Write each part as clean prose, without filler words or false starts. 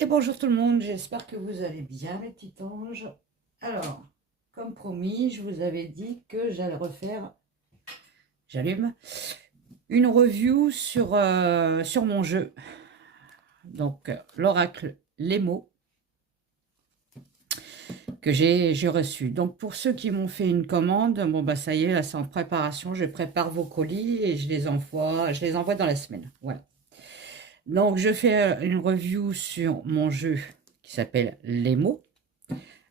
Et bonjour tout le monde, j'espère que vous allez bien mes petits anges. Alors, comme promis, je vous avais dit que j'allais refaire, j'allume, une review sur mon jeu. Donc, l'oracle Les mots que j'ai reçu. Donc, pour ceux qui m'ont fait une commande, bon bah ça y est, là c'est en préparation, je prépare vos colis et je les envoie dans la semaine. Voilà. Donc, je fais une review sur mon jeu qui s'appelle Les mots.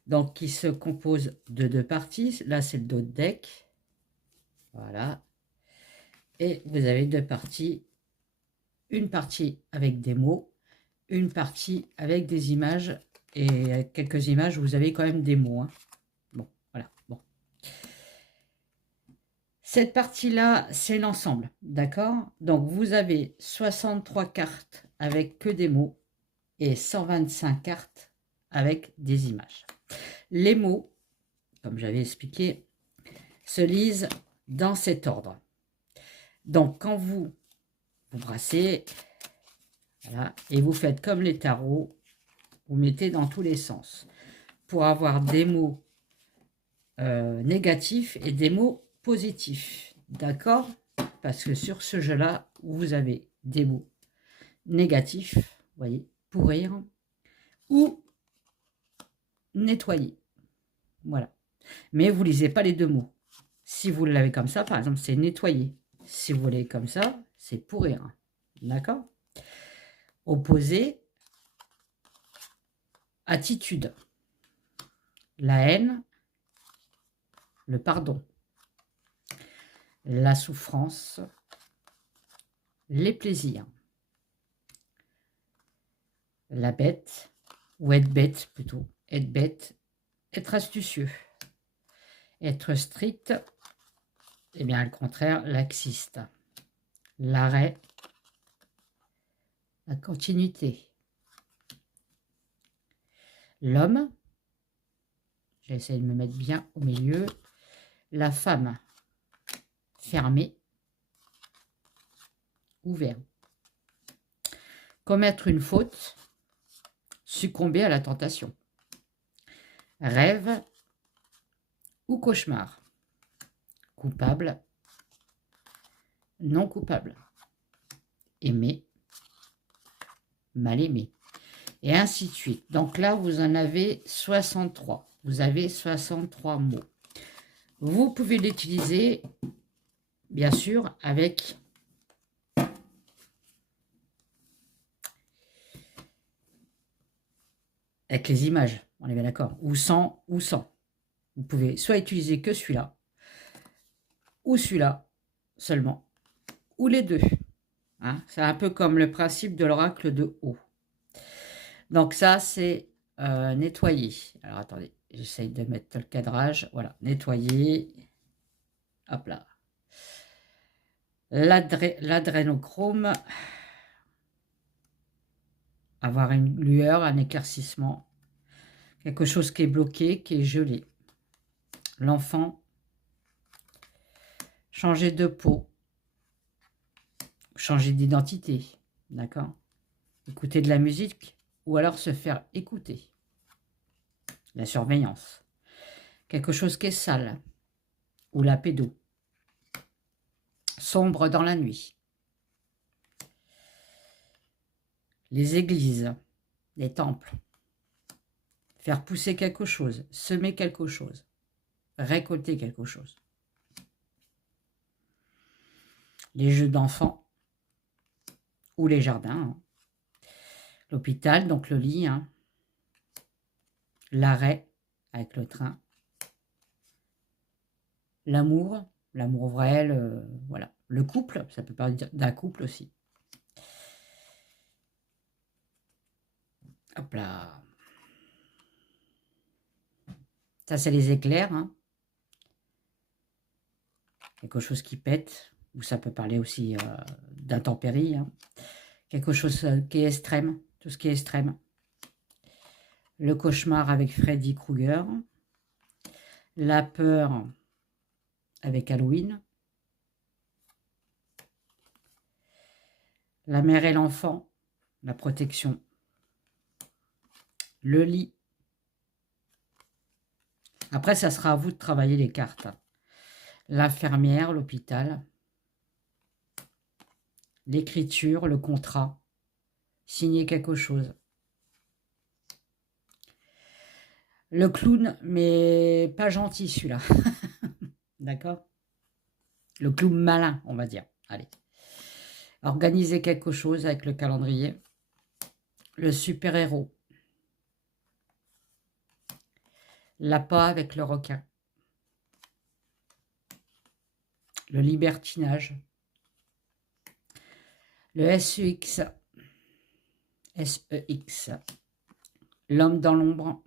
Donc, qui se compose de deux parties. Là, c'est le dos de deck. Voilà. Et vous avez deux parties. Une partie avec des mots, une partie avec des images. Et quelques images, vous avez quand même des mots. Hein. Bon, voilà. Bon. Cette partie-là, c'est l'ensemble. D'accord? Donc, vous avez 63 cartes avec que des mots et 125 cartes avec des images. Les mots, comme j'avais expliqué, se lisent dans cet ordre. Donc, quand vous brassez, voilà, et vous faites comme les tarots, vous mettez dans tous les sens pour avoir des mots négatifs et des mots positifs. D'accord? Parce que sur ce jeu-là, vous avez des mots négatifs, vous voyez, pourrir, ou nettoyer. Voilà. Mais vous ne lisez pas les deux mots. Si vous l'avez comme ça, par exemple, c'est nettoyer. Si vous voulez comme ça, c'est pourrir. D'accord? Opposé, attitude. La haine, le pardon. La souffrance, les plaisirs. La bête, ou être bête plutôt. Être bête, être astucieux. Être strict, eh bien, le contraire, laxiste. L'arrêt, la continuité. L'homme, j'essaie de me mettre bien au milieu. La femme, fermée, ouvert. Commettre une faute, succomber à la tentation. Rêve ou cauchemar. Coupable, non coupable. Aimer, mal aimé. Et ainsi de suite. Donc là, vous en avez 63. Vous avez 63 mots. Vous pouvez l'utiliser, bien sûr, avec les images. On est bien d'accord. Ou sans, ou sans. Vous pouvez soit utiliser que celui-là, ou celui-là seulement, ou les deux. Hein, c'est un peu comme le principe de l'oracle de haut. Donc ça, c'est nettoyer. Alors attendez, j'essaye de mettre le cadrage. Voilà, nettoyer. Hop là. L'adrénochrome, avoir une lueur, un éclaircissement, quelque chose qui est bloqué, qui est gelé. L'enfant, changer de peau, changer d'identité, d'accord? Écouter de la musique ou alors se faire écouter. La surveillance. Quelque chose qui est sale ou la pédo. Sombre dans la nuit. Les églises, les temples. Faire pousser quelque chose, semer quelque chose, récolter quelque chose. Les jeux d'enfants ou les jardins. Hein. L'hôpital, donc le lit. Hein. L'arrêt avec le train. L'amour, l'amour vrai, voilà. Le couple, ça peut parler d'un couple aussi. Hop là. Ça, c'est les éclairs. Hein. Quelque chose qui pète, ou ça peut parler aussi d'intempéries. Hein. Quelque chose qui est extrême, tout ce qui est extrême. Le cauchemar avec Freddy Krueger. La peur avec Halloween. La mère et l'enfant, la protection. le lit. Après, ça sera à vous de travailler les cartes. L'infirmière, l'hôpital, l'écriture, le contrat, signer quelque chose. Le clown, mais pas gentil celui-là. D'accord? Le clown malin, on va dire. Allez. Organiser quelque chose avec le calendrier. Le super-héros. L'appât avec le requin. Le libertinage. Le SEX. SEX. L'homme dans l'ombre.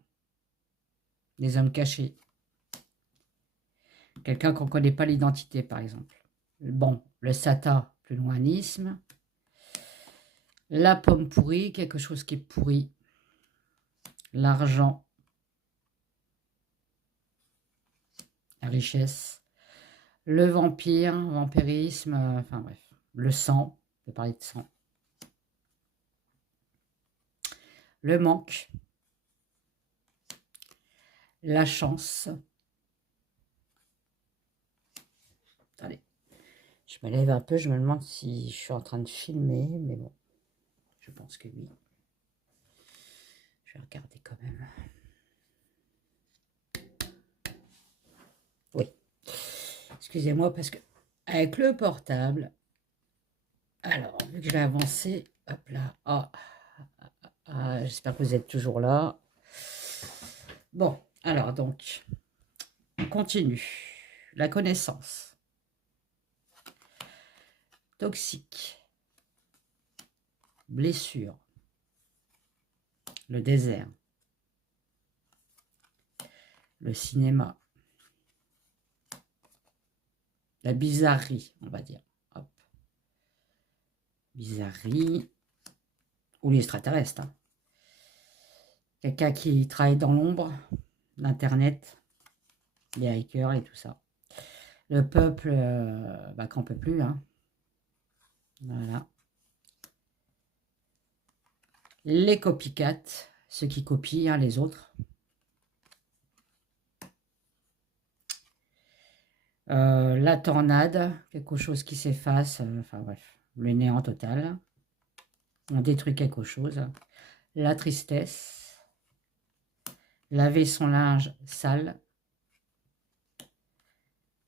Les hommes cachés. Quelqu'un qu'on ne connaît pas l'identité, par exemple. Bon, le sata, plus loinisme. La pomme pourrie, quelque chose qui est pourri. L'argent. La richesse. Le vampire, vampirisme, enfin bref. Le sang, on peut parler de sang. Le manque. La chance. Attendez. Je me lève un peu, je me demande si je suis en train de filmer, mais bon, je pense que oui. Je vais regarder quand même. Oui. Excusez-moi parce que avec le portable, alors, vu que je vais avancer, hop là, j'espère que vous êtes toujours là. Bon, alors donc, on continue. La connaissance. Toxique. Blessure. Le désert. Le cinéma. La bizarrerie, on va dire. Hop. Bizarrerie. Ou l'extraterrestre. Hein. Quelqu'un qui travaille dans l'ombre, l'Internet, les hackers et tout ça. Le peuple, qu'on ne peut plus. Hein. Voilà. Les copycats, ceux qui copient hein, les autres. La tornade, quelque chose qui s'efface, enfin bref, le néant total. On détruit quelque chose. La tristesse. Laver son linge sale.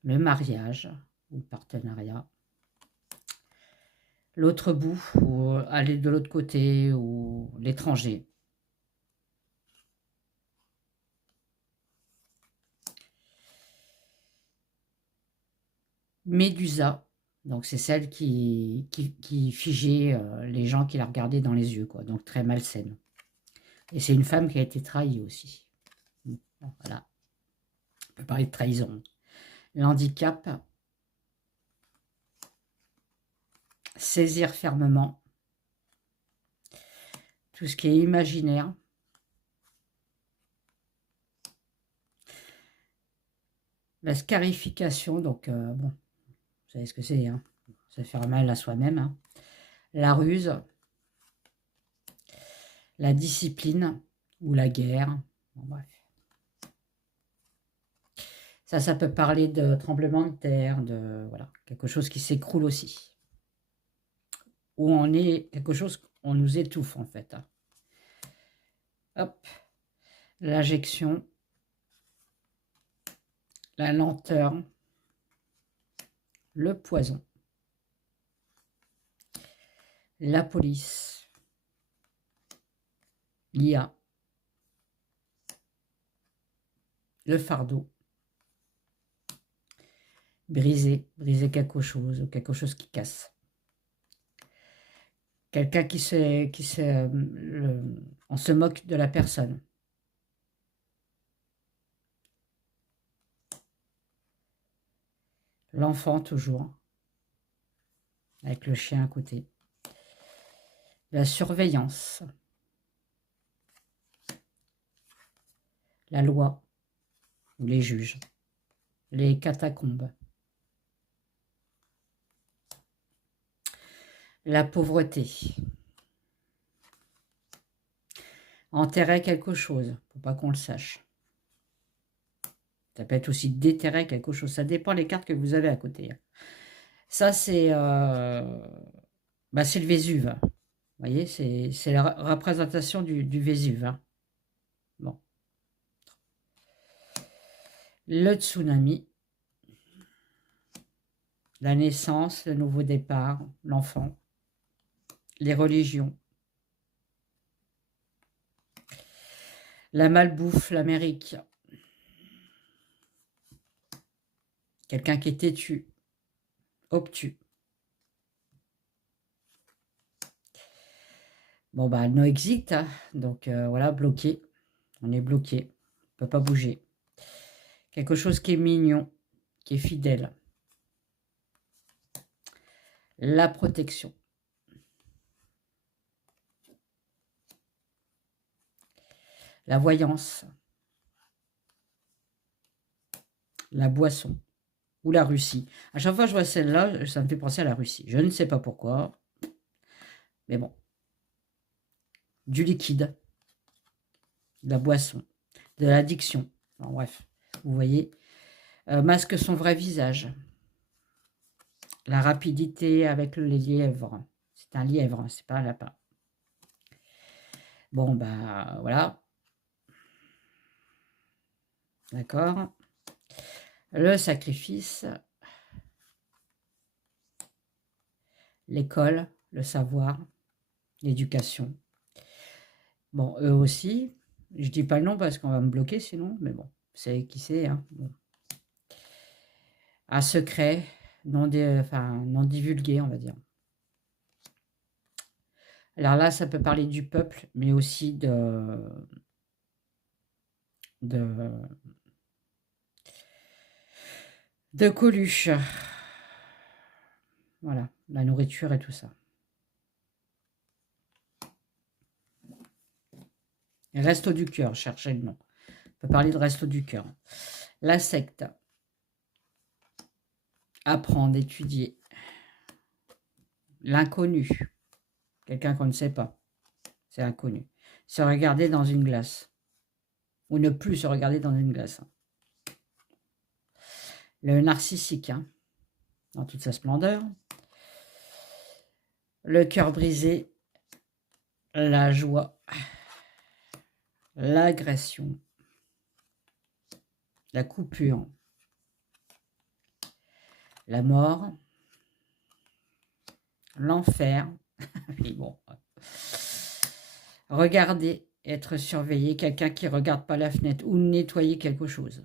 Le mariage ou partenariat. L'autre bout, ou aller de l'autre côté, ou l'étranger. Médusa, donc c'est celle qui figeait les gens qui la regardaient dans les yeux, quoi, donc très malsaine. Et c'est une femme qui a été trahie aussi. Voilà. On peut parler de trahison. L'handicap. Saisir fermement. Tout ce qui est imaginaire. La scarification, donc bon, vous savez ce que c'est, hein, ça fait mal à soi-même. Hein. La ruse. La discipline ou la guerre. Bon, bref. Ça peut parler de tremblement de terre, de voilà, quelque chose qui s'écroule aussi. Où on est quelque chose, on nous étouffe en fait. Hein. Hop, l'injection, la lenteur, le poison, la police, l'IA, le fardeau, briser quelque chose ou quelque chose qui casse. Quelqu'un on se moque de la personne. L'enfant toujours, avec le chien à côté. La surveillance. La loi, ou les juges. Les catacombes. La pauvreté. Enterrer quelque chose, faut pas qu'on le sache. Ça peut être aussi déterrer quelque chose. Ça dépend des cartes que vous avez à côté. Ça, c'est c'est le Vésuve. Vous voyez, c'est la représentation du Vésuve. Hein. Bon. Le tsunami. La naissance, le nouveau départ, l'enfant. Les religions. La malbouffe, l'Amérique. Quelqu'un qui est têtu, obtus. Bon, bah, no exit, hein. Donc voilà, bloqué. On est bloqué. On ne peut pas bouger. Quelque chose qui est mignon, qui est fidèle. La protection. La voyance. La boisson. Ou la Russie. À chaque fois que je vois celle-là, ça me fait penser à la Russie. Je ne sais pas pourquoi. Mais bon. Du liquide. De la boisson. De l'addiction. Enfin, bref. Vous voyez. Masque son vrai visage. La rapidité avec les lièvres. C'est un lièvre, c'est pas un lapin. Bon, bah voilà. D'accord. Le sacrifice. L'école, le savoir, l'éducation. Bon, eux aussi. Je dis pas le nom parce qu'on va me bloquer sinon, mais bon, c'est qui c'est. Hein. Bon. Un secret non divulgué, on va dire. Alors là, ça peut parler du peuple, mais aussi de Coluche. Voilà, la nourriture et tout ça. Resto du cœur, cherchez le nom. On peut parler de resto du cœur. La secte. Apprendre, étudier. L'inconnu. Quelqu'un qu'on ne sait pas. C'est inconnu. Se regarder dans une glace. Ou ne plus se regarder dans une glace. Le narcissique, hein, dans toute sa splendeur. Le cœur brisé. La joie. L'agression. La coupure. La mort. L'enfer. Oui, bon. Regarder, être surveillé, quelqu'un qui ne regarde pas la fenêtre ou nettoyer quelque chose.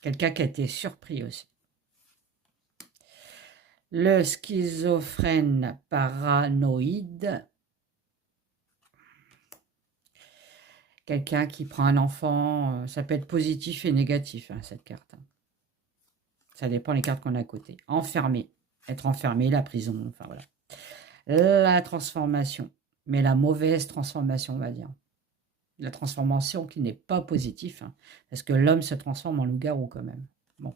Quelqu'un qui a été surpris aussi. Le schizophrène paranoïde. Quelqu'un qui prend un enfant, ça peut être positif et négatif, hein, cette carte. Ça dépend des cartes qu'on a à côté. Enfermé, être enfermé, la prison, enfin voilà. La transformation, mais la mauvaise transformation, on va dire. La transformation qui n'est pas positive, hein, parce que l'homme se transforme en loup-garou quand même. Bon.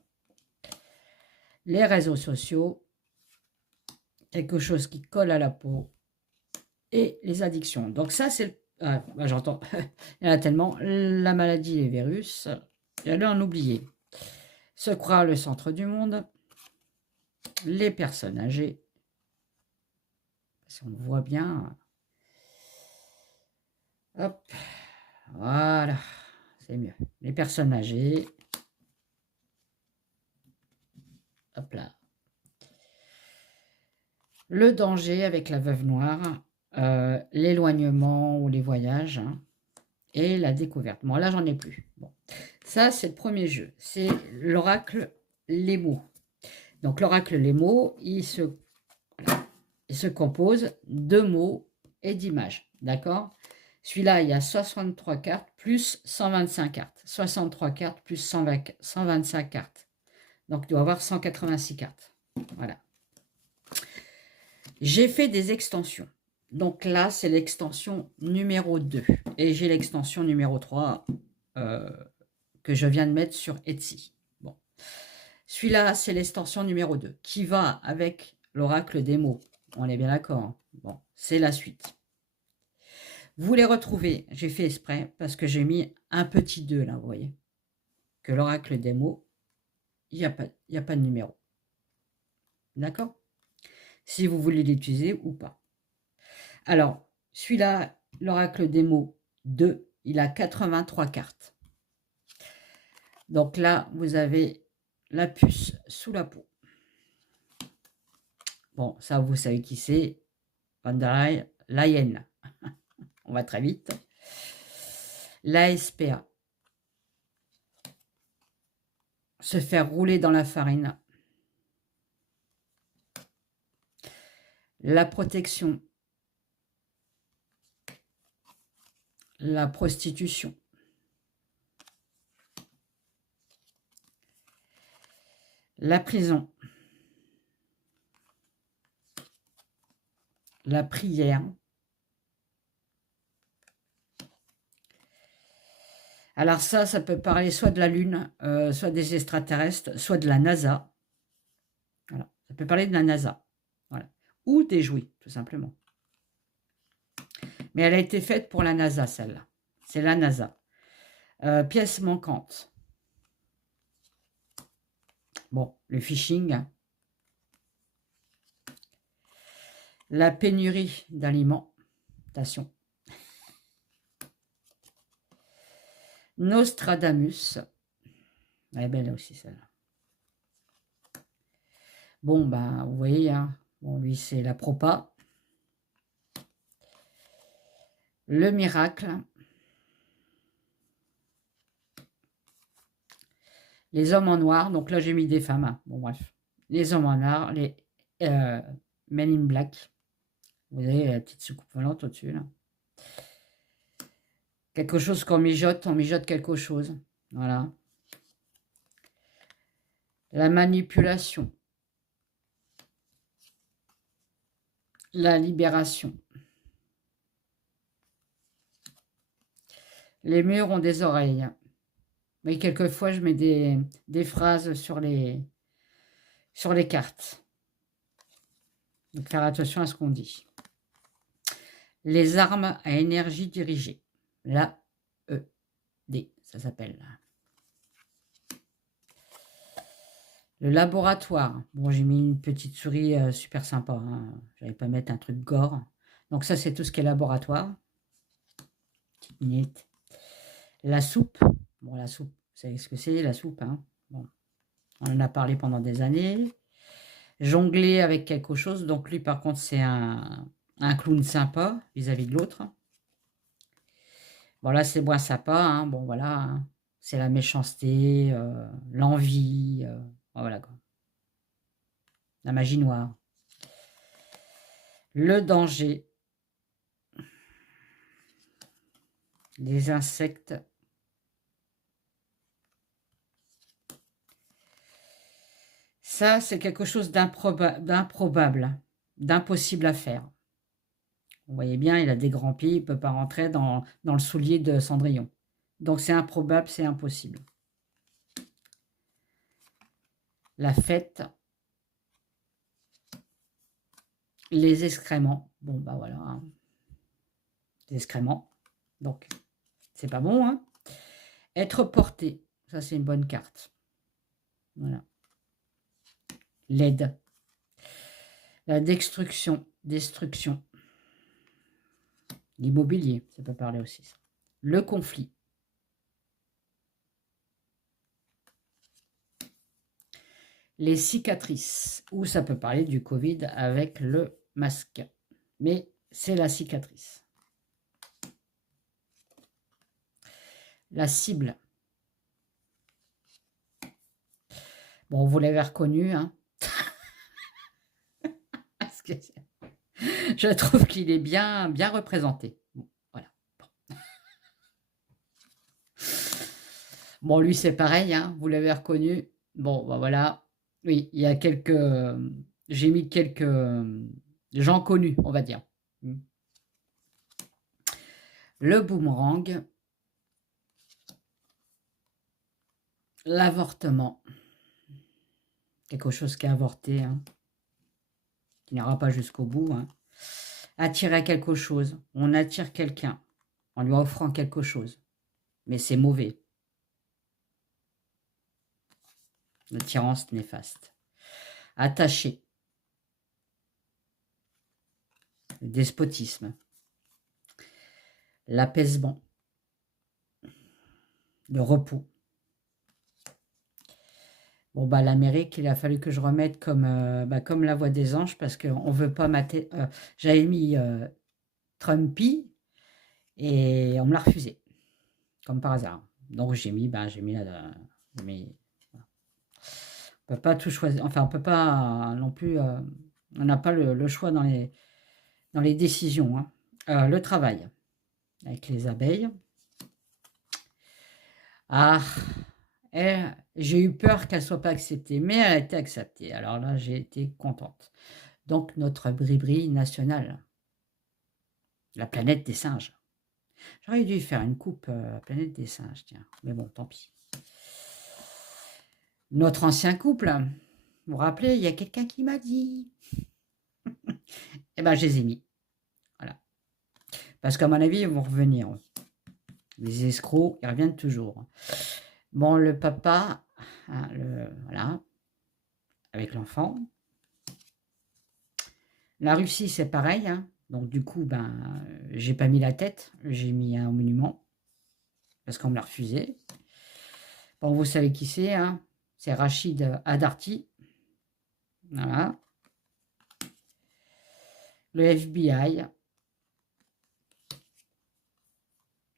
Les réseaux sociaux, quelque chose qui colle à la peau, et les addictions. Donc ça, c'est... Ah, bah, j'entends. Il y en a tellement. La maladie, les virus, il y en a en oublié. Se croire le centre du monde, les personnes âgées, si on voit bien, hop, voilà, c'est mieux. Les personnes âgées, hop là. Le danger avec la veuve noire, l'éloignement ou les voyages, hein, et la découverte. Bon, là, j'en ai plus. Bon. Ça, c'est le premier jeu. C'est l'oracle Les mots. Donc, l'oracle Les mots, il se compose de mots et d'images. D'accord? Celui-là, il y a 63 cartes plus 125 cartes. 63 cartes plus 125 cartes. Donc, il doit y avoir 186 cartes. Voilà. J'ai fait des extensions. Donc là, c'est l'extension numéro 2. Et j'ai l'extension numéro 3 que je viens de mettre sur Etsy. Bon. Celui-là, c'est l'extension numéro 2 qui va avec l'oracle des mots. On est bien d'accord. Hein. Bon, c'est la suite. Vous les retrouvez, j'ai fait exprès, parce que j'ai mis un petit 2 là, vous voyez. Que l'oracle des mots, il n'y a pas de numéro. D'accord? Si vous voulez l'utiliser ou pas. Alors, celui-là, l'oracle des mots 2, il a 83 cartes. Donc là, vous avez la puce sous la peau. Bon, ça, vous savez qui c'est. Van der Leyen. On va très vite. La SPA. Se faire rouler dans la farine. La protection. La prostitution. La prison. La prière. Alors ça peut parler soit de la Lune, soit des extraterrestres, soit de la NASA. Voilà. Ça peut parler de la NASA. Voilà. Ou des jouets, tout simplement. Mais elle a été faite pour la NASA, celle-là. C'est la NASA. Pièce manquante. Bon, le phishing. La pénurie d'alimentation. Nostradamus. Elle est belle aussi, celle-là. Bon, ben, vous voyez, hein, bon, lui, c'est la propa. Le miracle. Les hommes en noir. Donc là, j'ai mis des femmes. Hein. Bon, bref. Les hommes en noir. Les Men in Black. Vous avez la petite soucoupe volante au-dessus, là. Quelque chose qu'on mijote, on mijote quelque chose. Voilà. La manipulation. La libération. Les murs ont des oreilles. Mais quelquefois, je mets des phrases sur les cartes. Donc, faire attention à ce qu'on dit. Les armes à énergie dirigée. L'AED, ça s'appelle. Le laboratoire. Bon, j'ai mis une petite souris super sympa. Hein. Je n'allais pas mettre un truc gore. Donc ça, c'est tout ce qui est laboratoire. Petite minute. La soupe. Bon, la soupe, vous savez ce que c'est, la soupe. Hein. Bon. On en a parlé pendant des années. Jongler avec quelque chose. Donc lui, par contre, c'est un clown sympa vis-à-vis de l'autre. Bon, là, c'est moins sympa. Hein. Bon, voilà. Hein. C'est la méchanceté, l'envie. Voilà quoi. La magie noire. Le danger. Les insectes. Ça, c'est quelque chose d'improbable, d'impossible à faire. Vous voyez bien, il a des grands pieds, il ne peut pas rentrer dans le soulier de Cendrillon. Donc c'est improbable, c'est impossible. La fête. Les excréments. Bon, bah voilà. Hein. Les excréments. Donc, c'est pas bon. Hein. Être porté. Ça, c'est une bonne carte. Voilà. L'aide. La destruction. Destruction. L'immobilier, ça peut parler aussi. Le conflit. Les cicatrices. Ou ça peut parler du Covid avec le masque. Mais c'est la cicatrice. La cible. Bon, vous l'avez reconnu, hein. Parce que je trouve qu'il est bien représenté. Bon, voilà. Bon, lui, c'est pareil, hein, vous l'avez reconnu. Bon, ben voilà. Oui, il y a quelques... j'ai mis quelques gens connus, on va dire. Le boomerang. L'avortement. Quelque chose qui est avorté, hein, qui n'ira pas jusqu'au bout. Hein. attirer quelque chose. On attire quelqu'un en lui offrant quelque chose. Mais c'est mauvais. L'attirance néfaste. Attaché. Le despotisme. L'apaisement. Le repos. Bon, bah, l'Amérique, il a fallu que je remette comme la voix des anges parce qu'on ne veut pas mater. J'avais mis Trumpy et on me l'a refusé, comme par hasard. Donc j'ai mis on peut pas tout choisir. Enfin, on peut pas non plus. On n'a pas le choix dans les décisions, hein. Le travail avec les abeilles. Ah, j'ai eu peur qu'elle ne soit pas acceptée, mais elle a été acceptée. Alors là, j'ai été contente. Donc, notre bri-bri national, la planète des singes. J'aurais dû faire une coupe planète des singes, tiens. Mais bon, tant pis. Notre ancien couple, vous vous rappelez, il y a quelqu'un qui m'a dit. Eh bien, je les ai mis. Voilà. Parce qu'à mon avis, ils vont revenir. Les escrocs, ils reviennent toujours. Bon, le papa, hein, voilà, avec l'enfant. La Russie, c'est pareil, hein. Donc, du coup, j'ai pas mis la tête, j'ai mis un monument, parce qu'on me l'a refusé. Bon, vous savez qui c'est, hein. C'est Rachid Adarti. Voilà. Le FBI.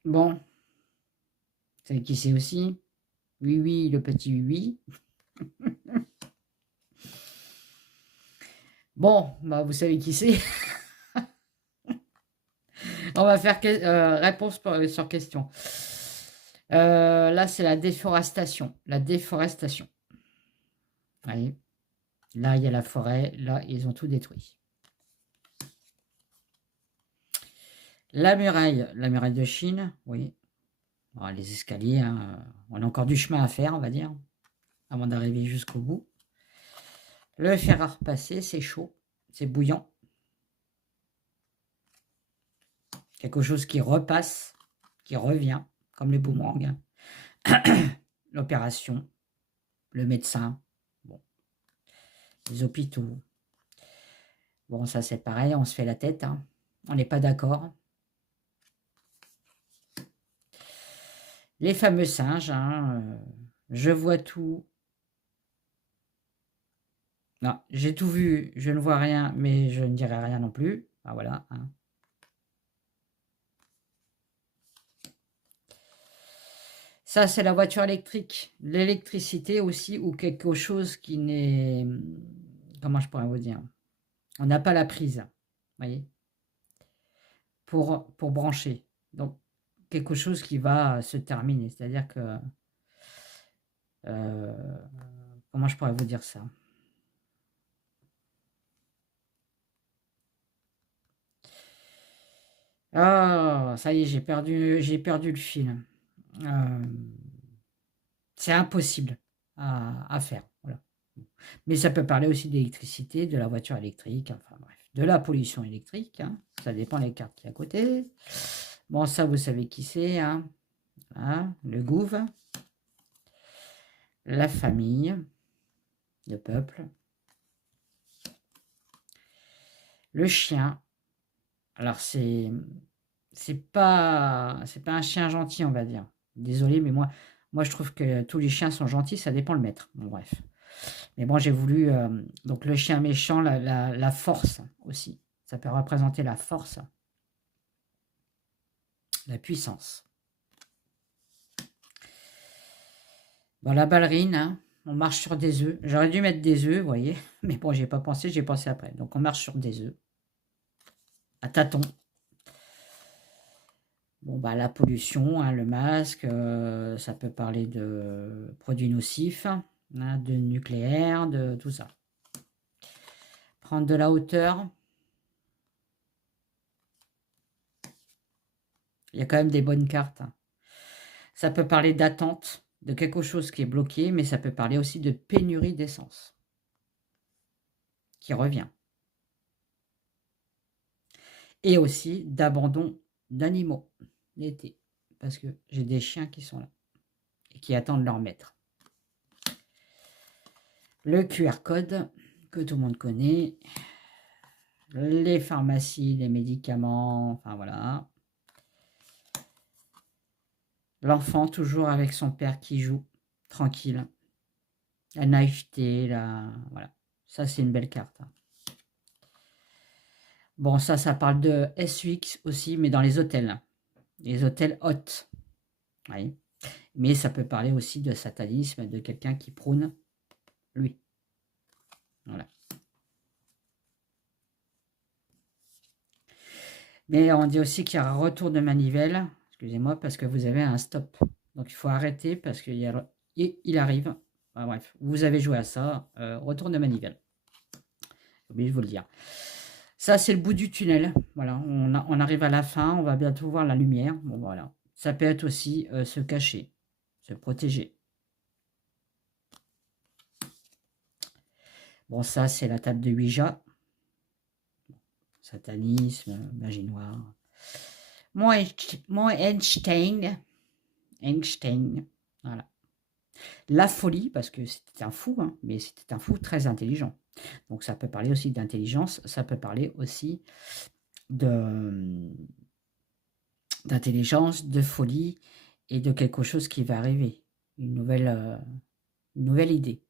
Bon. Vous savez qui c'est aussi? Oui, oui, le petit oui. Bon, vous savez qui c'est. On va faire réponse sur question. Là, c'est la déforestation. La déforestation. Voyez. Là, il y a la forêt. Là, ils ont tout détruit. La muraille de Chine, oui. Bon, les escaliers, hein, on a encore du chemin à faire, on va dire, avant d'arriver jusqu'au bout. Le fer à repasser, c'est chaud, c'est bouillant. Quelque chose qui repasse, qui revient, comme les boomerangs. L'opération, le médecin, bon. Les hôpitaux. Bon, ça c'est pareil, on se fait la tête, hein. On n'est pas d'accord. Les fameux singes, hein, je vois tout. Non, j'ai tout vu, je ne vois rien, mais je ne dirai rien non plus. Ah, voilà, hein. Ça, c'est la voiture électrique. L'électricité aussi, ou quelque chose qui n'est... Comment je pourrais vous dire? On n'a pas la prise, vous voyez, pour brancher. Donc, quelque chose qui va se terminer. C'est-à-dire que... comment je pourrais vous dire ça? Ah, ça y est, j'ai perdu le fil. C'est impossible à faire. Voilà. Mais ça peut parler aussi d'électricité, de la voiture électrique, enfin bref, de la pollution électrique, hein. Ça dépend des cartes qui est à côté. Bon, ça, vous savez qui c'est, hein. Voilà, le gouv, la famille, le peuple, le chien. Alors, c'est pas un chien gentil, on va dire. Désolé, mais moi, je trouve que tous les chiens sont gentils, ça dépend le maître. Bon, bref. Mais bon, j'ai voulu... donc, le chien méchant, la force aussi. Ça peut représenter la force. La puissance. Bon, la ballerine, hein, on marche sur des œufs. J'aurais dû mettre des œufs, vous voyez. Mais bon, j'ai pas pensé, j'ai pensé après. Donc, on marche sur des œufs. À tâtons. Bon, la pollution, hein, le masque, ça peut parler de produits nocifs, hein, de nucléaire, de tout ça. Prendre de la hauteur. Il y a quand même des bonnes cartes, hein. Ça peut parler d'attente, de quelque chose qui est bloqué, mais ça peut parler aussi de pénurie d'essence qui revient. et aussi d'abandon d'animaux l'été, parce que j'ai des chiens qui sont là et qui attendent leur maître. Le QR code que tout le monde connaît, les pharmacies, les médicaments, enfin voilà. L'enfant toujours avec son père qui joue, tranquille. La naïveté, voilà. Ça, c'est une belle carte. Bon, ça parle de SUX aussi, mais dans les hôtels. Les hôtels hôtes. Oui. Mais ça peut parler aussi de satanisme, de quelqu'un qui prône lui. Voilà. Mais on dit aussi qu'il y a un retour de manivelle. Excusez-moi, parce que vous avez un stop. Donc, il faut arrêter parce qu'il arrive. Enfin, bref, vous avez joué à ça. Retour de manivelle. J'ai oublié de vous le dire. Ça, c'est le bout du tunnel. Voilà, on arrive à la fin. On va bientôt voir la lumière. Bon, voilà. Ça peut être aussi se cacher, se protéger. Bon, ça, c'est la table de Ouija. Satanisme, magie noire. Moi, Einstein. Voilà. La folie, parce que c'était un fou, hein, mais c'était un fou très intelligent. Donc, ça peut parler aussi d'intelligence. Ça peut parler aussi d'intelligence, de folie et de quelque chose qui va arriver. Une nouvelle idée.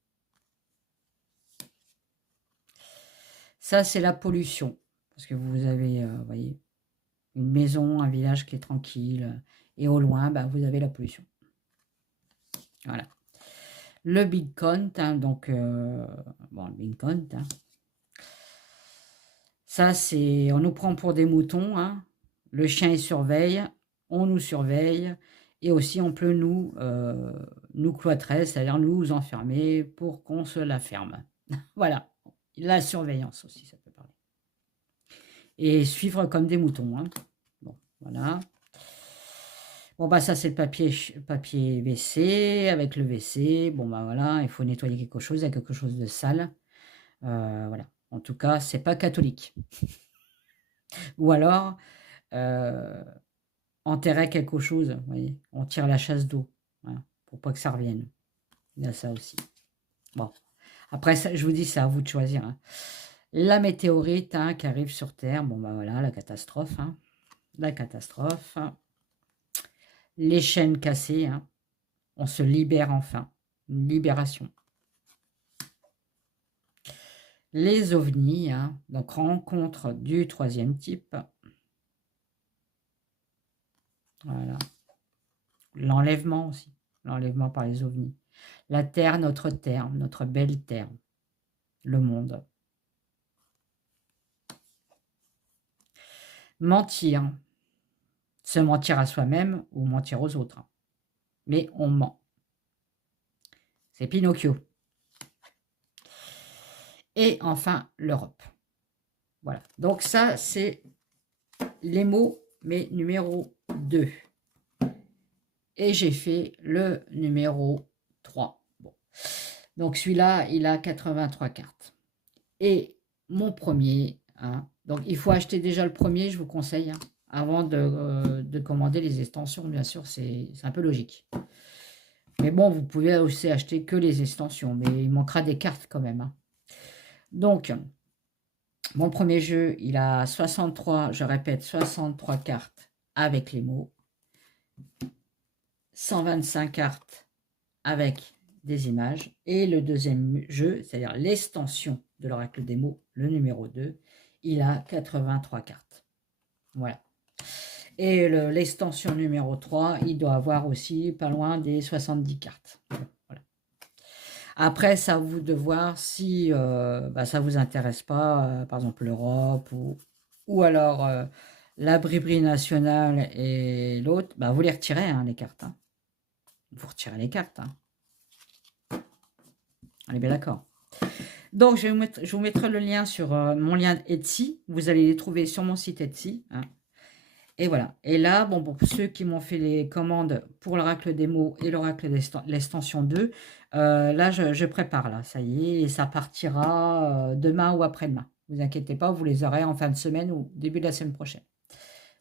Ça, c'est la pollution. Parce que vous avez, voyez, une maison, un village qui est tranquille. Et au loin, bah, vous avez la pollution. Voilà. Le big count, hein, donc, bon, le big count, hein. Ça, c'est, on nous prend pour des moutons, hein. Le chien, il surveille, on nous surveille. Et aussi, on peut nous cloîtrer, c'est-à-dire nous enfermer pour qu'on se la ferme. Voilà. La surveillance aussi, ça peut parler. Et suivre comme des moutons. Hein. Bon, voilà. Bon, bah ça, c'est le papier WC, avec le WC. Bon, bah voilà, il faut nettoyer quelque chose, il y a quelque chose de sale. Voilà. En tout cas, c'est pas catholique. Ou alors, enterrer quelque chose, vous voyez. On tire la chasse d'eau, voilà, pour pas que ça revienne. Il y a ça aussi. Bon. Après, ça, je vous dis, c'est à vous de choisir. Hein. La météorite hein, qui arrive sur Terre, bon bah voilà, la catastrophe. Hein. La catastrophe. Les chaînes cassées, hein. On se libère enfin. Une libération. Les ovnis, hein, donc rencontre du troisième type. Voilà. L'enlèvement aussi. L'enlèvement par les ovnis. La Terre, notre belle Terre. Le monde. Mentir. Se mentir à soi-même ou mentir aux autres. Mais on ment. C'est Pinocchio. Et enfin, l'Europe. Voilà. Donc ça, c'est les mots, mais numéro 2. Et j'ai fait le numéro 3. Bon. Donc celui-là, il a 83 cartes. Et mon premier, hein, donc il faut acheter déjà le premier, je vous conseille, hein, avant de commander les extensions, bien sûr, c'est un peu logique. Mais bon, vous pouvez aussi acheter que les extensions, mais il manquera des cartes quand même. Hein. Donc, mon premier jeu, il a 63, je répète, 63 cartes avec les mots. 125 cartes avec des images. Et le deuxième jeu, c'est-à-dire l'extension de l'oracle des mots, le numéro 2, il a 83 cartes. Voilà. Et l'extension numéro 3, il doit avoir aussi pas loin des 70 cartes. Voilà. Après, c'est à vous de voir si ça ne vous intéresse pas, par exemple l'Europe ou alors la briberie nationale et l'autre, vous les retirez, hein, les cartes. Hein. Vous retirez les cartes. Hein. On est bien d'accord. Donc, je vous mettrai le lien sur mon lien Etsy. Vous allez les trouver sur mon site Etsy. Hein. Et voilà. Et là, bon, pour ceux qui m'ont fait les commandes pour l'oracle des mots et l'oracle de l'extension 2, là, je prépare, là, ça y est, et ça partira demain ou après-demain. Vous inquiétez pas, vous les aurez en fin de semaine ou début de la semaine prochaine.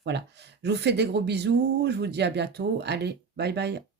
Voilà. Je vous fais des gros bisous. Je vous dis à bientôt. Allez, bye bye.